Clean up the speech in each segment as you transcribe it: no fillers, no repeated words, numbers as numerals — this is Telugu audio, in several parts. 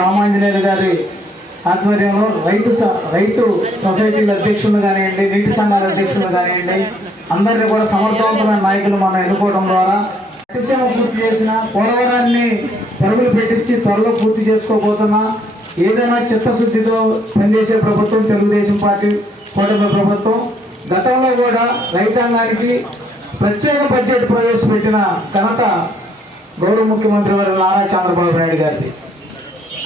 రామాంజనేయులు గారి ఆధ్వర్యంలో రైతు సొసైటీల అధ్యక్షులు కానివ్వండి, నీటి సంఘాల అధ్యక్షులు కానివ్వండి, అందరినీ కూడా సమర్థవంతమైన నాయకులు మనం ఎన్నుకోవడం ద్వారా పట్టిసీమ పూర్తి చేసిన పోలవరాన్ని పరుగులు పెట్టించి త్వరలో పూర్తి చేసుకోబోతున్నా ఏదైనా చిత్తశుద్ధితో పనిచేసే ప్రభుత్వం తెలుగుదేశం పార్టీ కూటమి ప్రభుత్వం. గతంలో కూడా రైతాంగానికి ప్రత్యేక బడ్జెట్ ప్రవేశపెట్టిన ఘనత గౌరవ ముఖ్యమంత్రి వారు నారా చంద్రబాబు నాయుడు గారిది.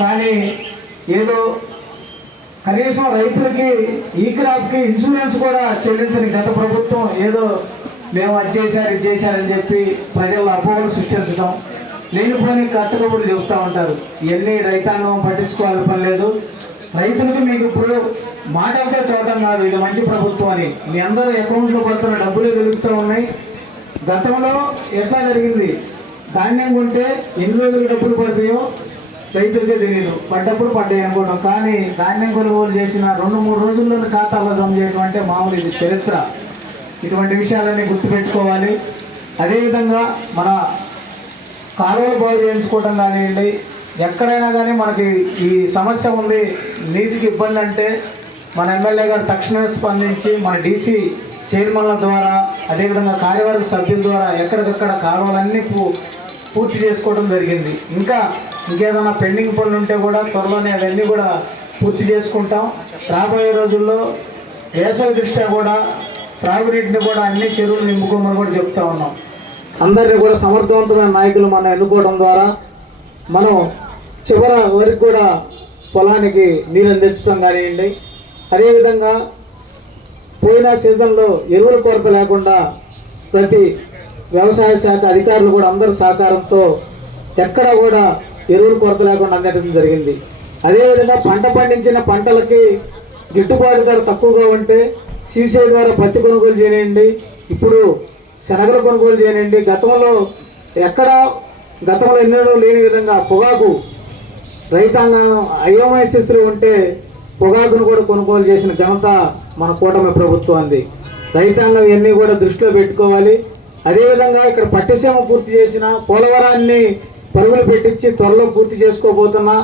కానీ ఏదో కనీసం రైతులకి ఈ క్రాప్కి ఇన్సూరెన్స్ కూడా చెల్లించని గత ప్రభుత్వం ఏదో మేము అది చేశారు ఇది చేశారని చెప్పి ప్రజల్లో అపోహలు సృష్టించడం, లేనిపోని కట్టుకబుడు చెబుతూ ఉంటారు. ఇవన్నీ రైతాంగం పట్టించుకోవాల్సిన పని లేదు. రైతులకి మీకు ఇప్పుడు మాటలతో చూడటం కాదు ఇది మంచి ప్రభుత్వం అని, మీ అందరూ అకౌంట్లో పడుతున్న డబ్బులు తెలుస్తూ ఉన్నాయి. గతంలో ఎట్లా జరిగింది, ధాన్యం కొంటే ఎన్ని రోజులు డబ్బులు పడతాయో రైతులకే తెలియదు, పడ్డప్పుడు పడ్డాయి అనుకోవడం. కానీ ధాన్యం కొనుగోలు చేసిన 2-3 రోజుల్లోనే ఖాతాలో జమ చేయడం అంటే మామూలు ఇది చరిత్ర. ఇటువంటి విషయాలన్నీ గుర్తుపెట్టుకోవాలి. అదేవిధంగా మన కాలువలు బాగు చేయించుకోవటం కానివ్వండి, ఎక్కడైనా కానీ మనకి ఈ సమస్య ఉంది, నీటికి ఇబ్బంది అంటే మన ఎమ్మెల్యే గారు తక్షణమే స్పందించి మన డీసీ చైర్మన్ల ద్వారా అదేవిధంగా కార్యవర్గ సభ్యుల ద్వారా ఎక్కడికక్కడ కాలువలన్నీ పూర్తి చేసుకోవడం జరిగింది. ఇంకేదైనా పెండింగ్ పనులు ఉంటే కూడా త్వరలోనే అవన్నీ కూడా పూర్తి చేసుకుంటాం. రాబోయే రోజుల్లో వేసవి దృష్ట్యా కూడా త్రాగునీటిని కూడా అన్ని చెరువులు నింపుకోమని కూడా చెప్తా ఉన్నాం. అందరినీ కూడా సమర్థవంతమైన నాయకులు మనం ఎన్నుకోవడం ద్వారా మనం చివరి వరకు కూడా పొలానికి నీరు అందించడం కానివ్వండి, అదేవిధంగా పోయిన సీజన్లో ఎరువుల కొరత లేకుండా ప్రతి వ్యవసాయ శాఖ అధికారులు కూడా అందరి సహకారంతో ఎక్కడ కూడా ఎరువుల కొరత లేకుండా అందించడం జరిగింది. అదేవిధంగా పంట పండించిన పంటలకి గిట్టుబాటు ధర తక్కువగా ఉంటే సీసీ ద్వారా పత్తి కొనుగోలు చేయనండి, ఇప్పుడు శనగలు కొనుగోలు చేయనండి. గతంలో ఎన్నడూ లేని విధంగా పొగాకు రైతాంగం అయోమయ స్థితిలో ఉంటే పొగాకును కూడా కొనుగోలు చేసిన ఘనత మన కూటమి ప్రభుత్వాన్ని. రైతాంగం ఇవన్నీ కూడా దృష్టిలో పెట్టుకోవాలి. అదేవిధంగా ఇక్కడ పట్టిసీమ పూర్తి చేసిన పోలవరాన్ని పరుగులు పెట్టించి త్వరలో పూర్తి చేసుకోబోతున్నా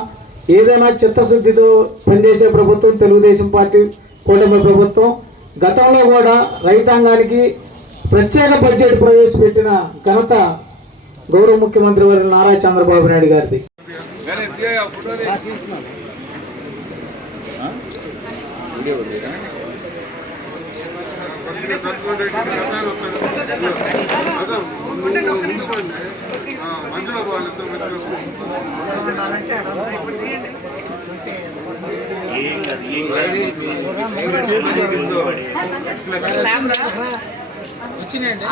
ఏదైనా చిత్తశుద్ధితో పనిచేసే ప్రభుత్వం తెలుగుదేశం పార్టీ కూటమి ప్రభుత్వం. గతంలో కూడా రైతాంగానికి ప్రత్యేక బడ్జెట్ ప్రవేశపెట్టిన ఘనత గౌరవ ముఖ్యమంత్రి వారి నారా చంద్రబాబు నాయుడు గారిది. వచ్చినాయండి.